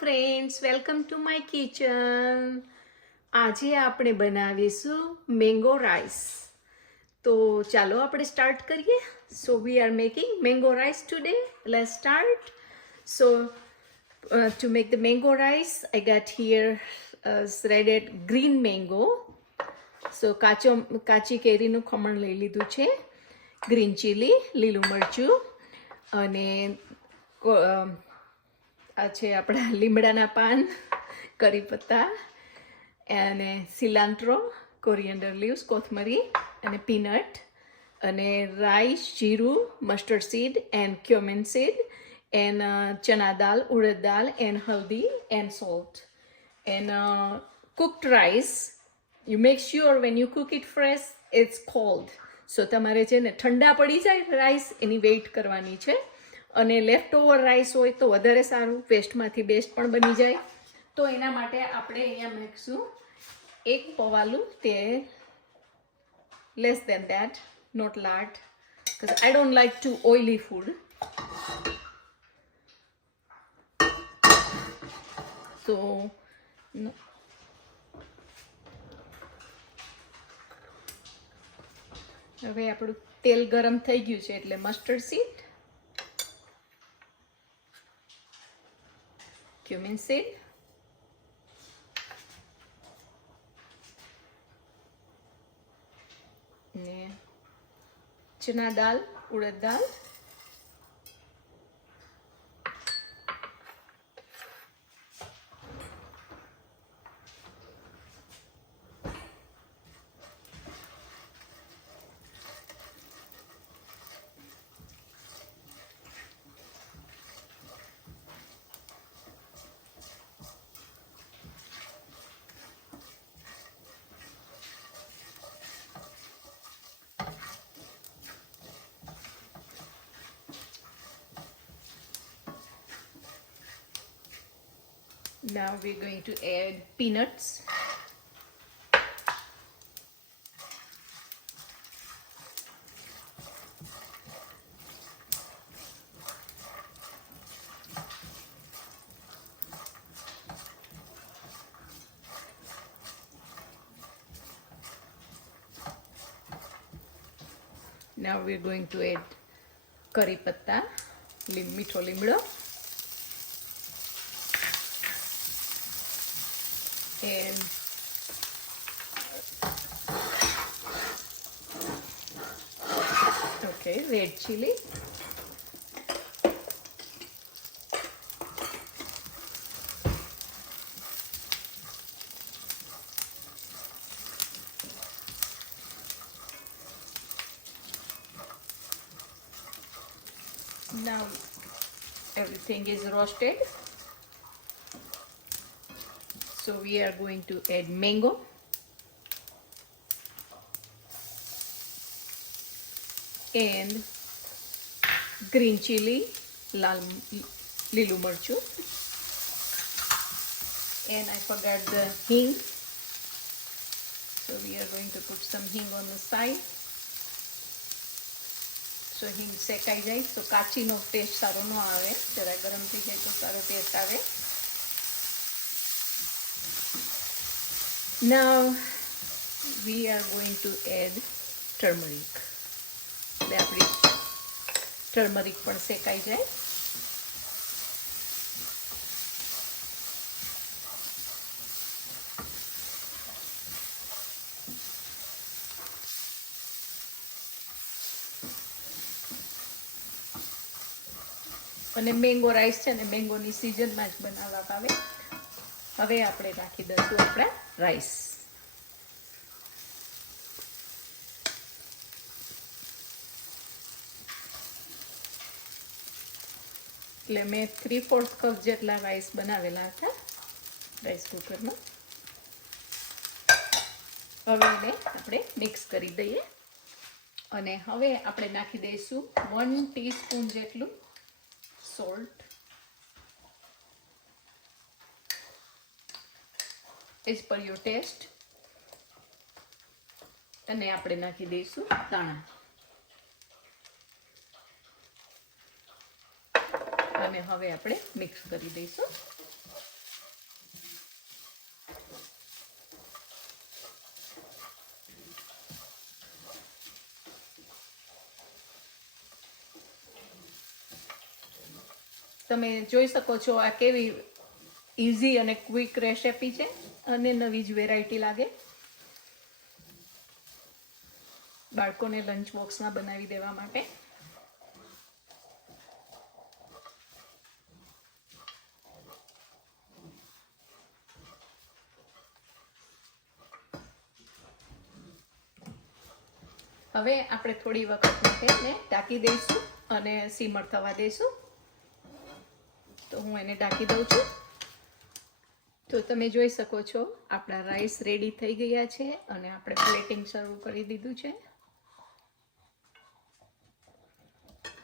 Friends, welcome to my kitchen. આજે આપણે બનાવીશું મેંગો રાઈસ. તો ચાલો આપણે સ્ટાર્ટ કરીએ. So we are making mango rice today. Let's start. So to make the mango rice, I got here shredded green mango. So કાચી કેરીનું ખમણ લઈ લીધું છે, ગ્રીન ચીલી, લીલું મરચું, અને આ છે આપણા લીમડાના પાન, કરી પત્તા, અને સિલાન્ટ્રો, કોરિએન્ડર લીવ્સ, કોથમરી, અને પીનટ, અને રાઈસ, જીરું, mustard seed and cumin seed, and chana dal, urad dal, and haldi and salt. And cooked rice, you make sure when you cook it fresh, it's cold. So તમારે છે ને ઠંડા પડી જાય રાઈસ એની weight કરવાની છે. અને લેફ્ટ ઓવર રાઈસ હોય તો વધારે સારું, વેસ્ટમાંથી બેસ્ટ પણ બની જાય. તો એના માટે આપણે અહીંયા મૂકીશું 1 પવાલું તેલ, less than that, not lard, because I don't like too oily food. So હવે આપણું તેલ ગરમ થઈ ગયું છે એટલે મસ્ટર્ડ સીડ, ક્યુમિન સીડ, ને ચના દાલ, ઉડદ દાલ, now we're going to add peanuts. Now we're going to add curry patta, મીઠો લીમડો, and okay, red chili, now everything is roasted. So we are going to add mango, and green chili, lilu marchu, and I forgot the hing. So we are going to put some hing on the side. So hing શેકાઈ જાય તો કાચીનો test સારો ન આવે, જરા ગરમ થઈ જાય તો સારો ટેસ્ટ આવે. Now we are going to add turmeric. એટલે આપણી ટર્મરિક પણ શેકાઈ જાય. અને મેંગો રાઈસ છે ને મેંગોની સિઝનમાં જ બનાવવા આવે. હવે આપણે નાખી દઈશું આપણા રાઈસ. એટલે મેં 3/4 કપ જેટલા રાઈસ બનાવેલા હતા રાઈસ કુકરમાં. હવે એને આપણે મિક્સ કરી દઈએ. અને હવે આપણે નાખી દઈશું 1 ટીસ્પૂન જેટલું salt, as per your taste, અને આપણે નાખી દઈશું દાણા. અને હવે આપણે મિક્સ કરી દઈશું. તમે જોઈ શકો છો આ કેવી ઇઝી અને ક્વિક રેસિપી છે અને નવી જ વેરાયટી લાગે. બાળકોને લંચ બોક્સમાં બનાવી દેવા માટે. હવે આપણે થોડી વખત માટે એને ઢાંકી દઈશું અને સીમર થવા દઈશું. તો હું એને ઢાંકી દઉં છું. તો તમે જોઈ શકો છો આપણા રાઈસ રેડી થઈ ગયા છે અને આપણે પ્લેટિંગ શરૂ કરી દીધું છે.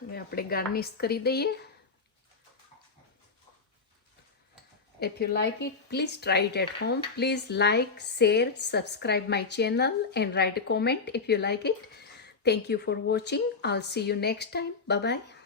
હવે આપણે ગાર્નિશ કરી દઈએ. If you like it, please try it at home. Please like, share, subscribe my channel and write a comment if you like it. Thank you for watching. I'll see you next time. Bye-bye.